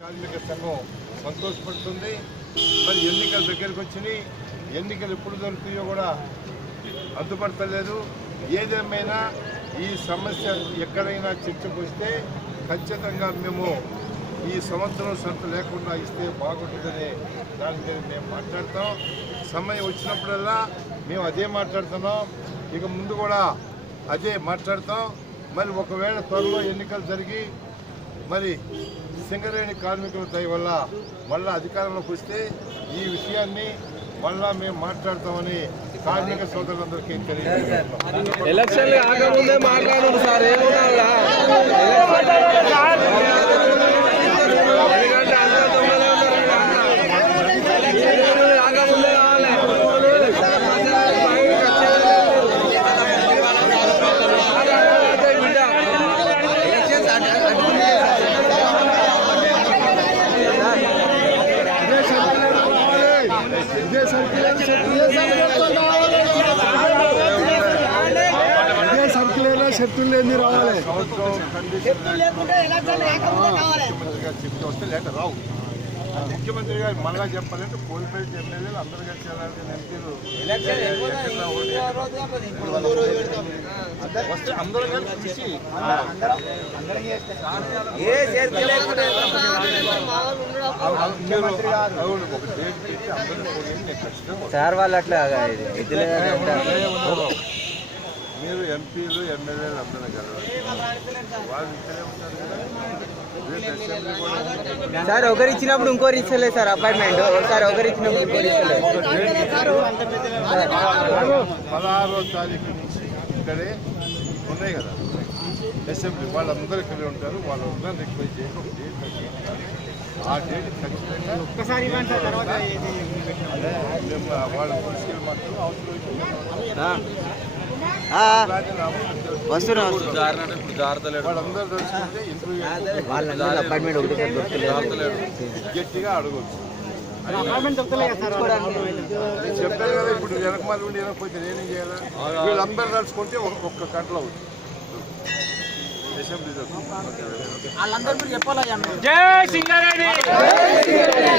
కార్మిక సంఘం సంతోషపడుతుంది. మరి ఎన్నికల దగ్గరికి వచ్చినాయి ఎన్నికలు ఎప్పుడు దొరుకుతాయో కూడా అందుపడతలేదు ఏదేమైనా ఈ సమస్య ఎక్కడైనా చర్చకు వస్తే ఖచ్చితంగా మేము ఈ సంవత్సరం సంత లేకుండా ఇస్తే బాగుంటుందని దాని మీద మేము మాట్లాడతాం. సమయం వచ్చినప్పుడల్లా మేము అదే మాట్లాడుతున్నాం. ఇక ముందు కూడా అదే మాట్లాడతాం. మరి ఒకవేళ త్వరలో ఎన్నికలు జరిగి మరి సింగరేణి కార్మికుల దయ వల్ల మళ్ళా అధికారంలోకి వస్తే ఈ విషయాన్ని మళ్ళా మేము మాట్లాడతామని కార్మిక సోదరులందరికీ తెలియజేస్తున్నాం ఇదే లేని రావాలి ముఖ్యమంత్రి గారు చెప్తే వస్తే లేక రావు ముఖ్యమంత్రి గారు మళ్ళా చెప్పాలంటే కోల్పోయి ఎమ్మెల్యేలు అందరు కలిసి ఎంపీలు వస్తే అందరూ కలిసి సార్ వాళ్ళు అట్లా ఇదిలే మీరు ఎంపీలు ఎమ్మెల్యేలు అందరూ కదా వాళ్ళు ఇక్కడే ఉంటారు సార్ ఒకరు ఇచ్చినప్పుడు ఇంకోరు ఇచ్చలేదు సార్ అపాయింట్మెంట్. ఒకసారి ఒకరు ఇచ్చినప్పుడు ఇంకోరు ఇచ్చలేదు పదహారో తారీఖు నుంచి ఇక్కడే ఉన్నాయి కదా. అసెంబ్లీ. వాళ్ళందరూ ఇక్కడే ఉంటారు. వాళ్ళందరూ రిక్వెస్ట్ చేసి. ఆ డేట్ ఖచ్చితంగా. ఒక్కసారి ఇవ్వండి సార్ తర్వాత మేము వాళ్ళు తీసుకెళ్ళి మాత్రం అవసరం వస్తున్నా వాళ్ళందరూ తెలుసుకుంటే ఇంటర్వ్యూ వాళ్ళందరూ అపాయింట్మెంట్ ఒకటేసారి దొరుకుతలేదు గట్టిగా అడగచ్చు చెప్పాను కదా ఇప్పుడు వెనకమాల ఉండి వెళ్ళకపోతే నేనేం చేయాలా? వీళ్ళందరూ నడుచుకుంటే ఒక- ఒక్క గంటలో అవుతుంది. వాళ్ళందరూ చెప్పాలి